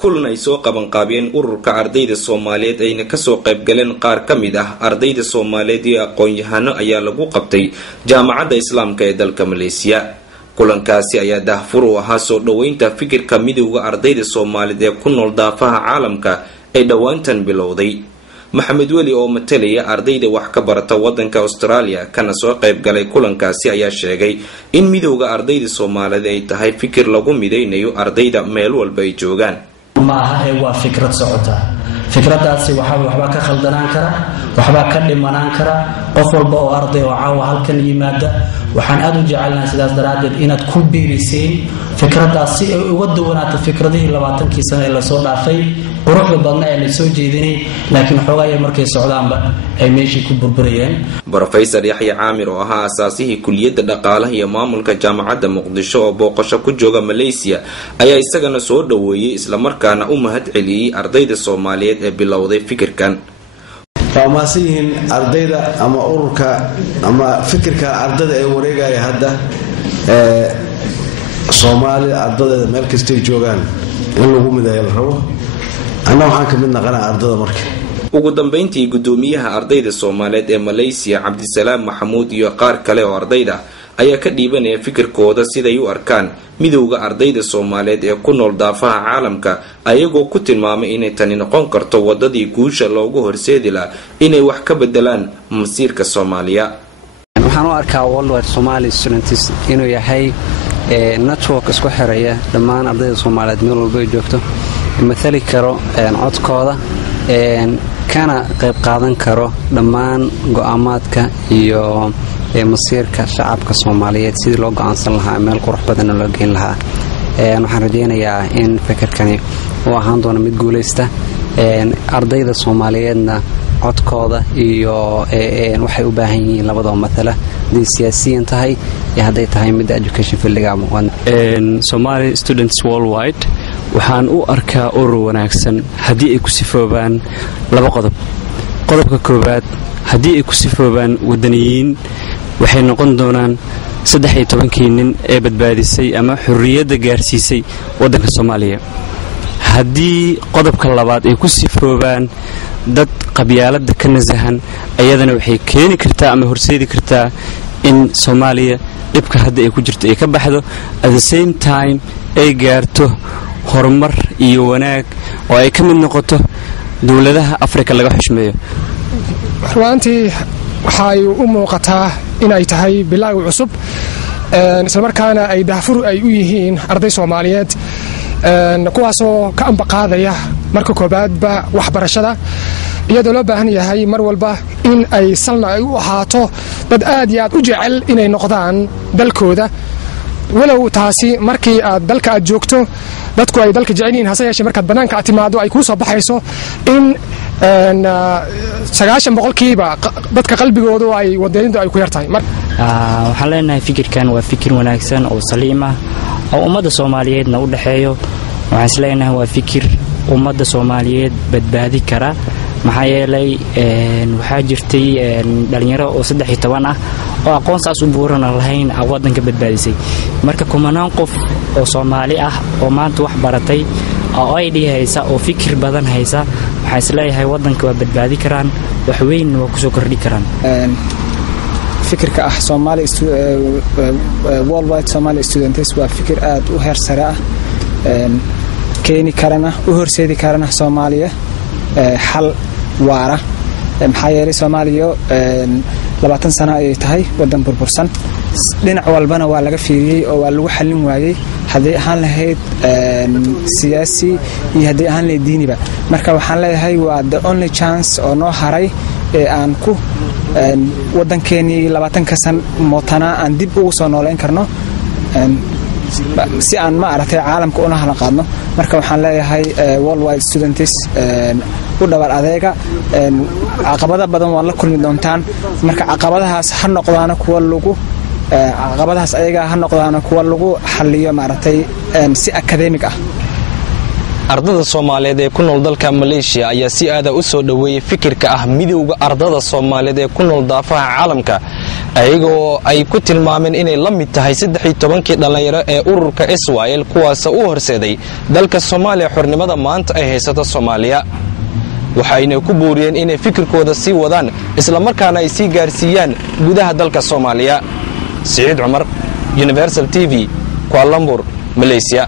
kulan ay soo qabanqaabiyeen ururka ardayda Soomaaliyeed ayna ka soo qayb galeen qaar ka mid ah ardayda Soomaaliyeed iyo aqoon-yahano ayaa lagu qabtay jaamacadda Islaamka ee dalka Malaysia. kulankaasi ayaa daahfur u ahaa soo dhaweynta fikirka midowga ardayda Soomaaliyeed ee ku nool daafaha caalamka ee dhawaantan bilowday. Maxamed Weli oo matalaya ardayda wax ka barata wadanka Australia kana soo qayb galay kulankaasi ayaa sheegay in midowga ardayda Soomaaliyeed ay tahay fikir lagu mideynayo ardayda meel walba ay joogaan. maaha waa fikrad socota fikradaasi waxba ka khaldanaan kara waxba ka dhimanaan kara qof walba oo arday oo caawa halkan yimaada waxaan aad u jecelnahay sidaas daraadeed inaad ku biiriseen fikradaasi ay uga duwanaato fikradihii 20 sano ee la soo dhaafay quruxda badna ee la soo jeedinay laakiin xoogay markay socdaanba ay meeshii ku burburayeen. Professor Yahya Aamir oo ahaa asaasihii kulliyadda dhaqaalaha iyo maamulka jaamacadda Muqdisho oo booqasho ku jooga Malaysia ayaa isagana soo dhaweeyay isla markaana u mahad celiyay ardayda Soomaaliyeed ee bilowday fikirkan. فماسيهن أرديدا أما أوركا أما فكرك أرديدا وريجا هذا صومالي أرديدا مركز تيجوغان إنه هو مدايل هو أنا وحنك منا غنا أرديدا مركز. ugu dambeyntii gudoomiyaha ardayda Soomaaliyeed ee Malaysia Cabdisalaam Maxamuud iyo qaar kale oo ardayda ayaa ka dhiibanaya fikirkooda siday u arkaan midowga ardayda Soomaaliyeed ee ku nool daafaha caalamka ayagoo ku tilmaamay inay tani noqon karto wadadii guusha loogu horseedi lahaa inay wax ka bedelaan masiirka Soomaaliya. waxaan u arkaa Worldwide Somali Students inuu yahay network isku xiraya dhammaan ardayda Soomaaliyeed meel walba ay joogto mathali karo codkooda kana qayb qaadan karo dhammaan go'aamaadka iyo masiirka shacabka Soomaaliyeed sidii loo go'aansan lahaa meel qurux badan loo geyn lahaa. waxaan rajaynayaa in fikirkani uu ahaan doono mid guuleysta ardayda Soomaaliyeedna codkooda iyo waxay u baahan yihiin labadaba matala hadii siyaasiyiin tahay iyo hadday tahay mid education fieldiga Somali Students Worldwide waxaan u arkaa urur wanaagsan haddii ay ku sifoobaan laba qodob. qodobka koobaad haddii ay ku sifoobaan wadaniyiin waxay noqon doonaan 13 nin ee badbaadisay ama xurriyadda gaarsiisay wadanka Soomaaliya. haddii qodobka labaad ay ku sifoobaan dad qabyaaladda ka nasahan ayadana waxay keeni kartaa ama horseedi kartaa in Soomaaliya dhibka hadda ay ku jirto ay ka baxdo at the same time ay gaarto horumar iyo wanaag oo ay ka mid noqoto dawladaha Afrika laga xushmeeyo. runtii waxay u muuqataa in ay tahay bilaaw cusub isla markaana ay daafur ay u yihiin arday Soomaaliyeed kuwaasoo ka ambaqaadaya marka koobaadba waxbarashada iyadoo loo baahan yahay mar walba in ay salna ay u ahaato dad aad iyo aad u jecel inay noqdaan dalkooda walow taasi markii aad dalka aad joogto dadku ay dalka jecel yihiin hase yeeshee markaad banaanka aad timaado ay ku soo baxayso in 90% dadka qalbigoodu ay wadaniintu ay ku yartahay. waxaan leenahay fikirkan waa fikir wanaagsan oo saliim ah oo ummadda Soomaaliyeedna u dhaxeeyo. waxaan isleenahay waa fikir ummadda Soomaaliyeed badbaadi kara maxaa yeelay waxaa jirtay dhalinyaro oo 13 ah oo aqoonsaas u buuran lahayn wadanka badbaadisay. marka kumanaan qof oo Soomaali ah oo maanta wax baratay oo ay dhihaysa oo fikir badan haysa waxaa isleeyahay wadanka waa badbaadi karaan wax weyn oo ku soo kordhi karaan. fikirka ah Somali Worldwide Somali Students waa fikir aad u heer sare ah keeni karana u horseedi karana Soomaaliya xal waara maxaa yeelay Soomaaliya 20 sano ay tahay wadan burbursan dhinac walbana waa laga fiiriyay oo waa lagu xalin waayay hadii ahaan lahayd siyaasi iyo hadii ahaan lahayd diiniba. marka waxaan leeyahay waa the only chance oo noo haray ee aan ku wadankeeni 20 sano mootana aan dib ugu soo nooleyn karno si aan ma aragtay caalamka una hala qaadno. marka waxaan leeyahay Worldwide Students u dhabar adeega caqabada badan waa la kulmi doontaan. marka caqabadahaas ha noqdaan kuwa lagu caqabadahaas ayaga ha noqdaan kuwa lagu xalliyo ma aragtay si academic ah. ardada Soomaaliyeed ee ku nool dalka Malaysia ayaa si aad ah u soo dhaweeyay fikirka ah midowga ardada Soomaaliyeed ee ku nool daafaha caalamka ayagoo ay ku tilmaameen inay la mid tahay 13 dhalinyaro ee ururka SYL kuwaas oo horseeday dalka Soomaaliya xornimada maanta ay haysato Soomaaliya waxayna ku booriyeen inay fikirkooda sii wadaan isla markaana ay sii gaarsiiyaan gudaha dalka Soomaaliya Saciid Cumar Universal TV Kuala Lumpur Malaysia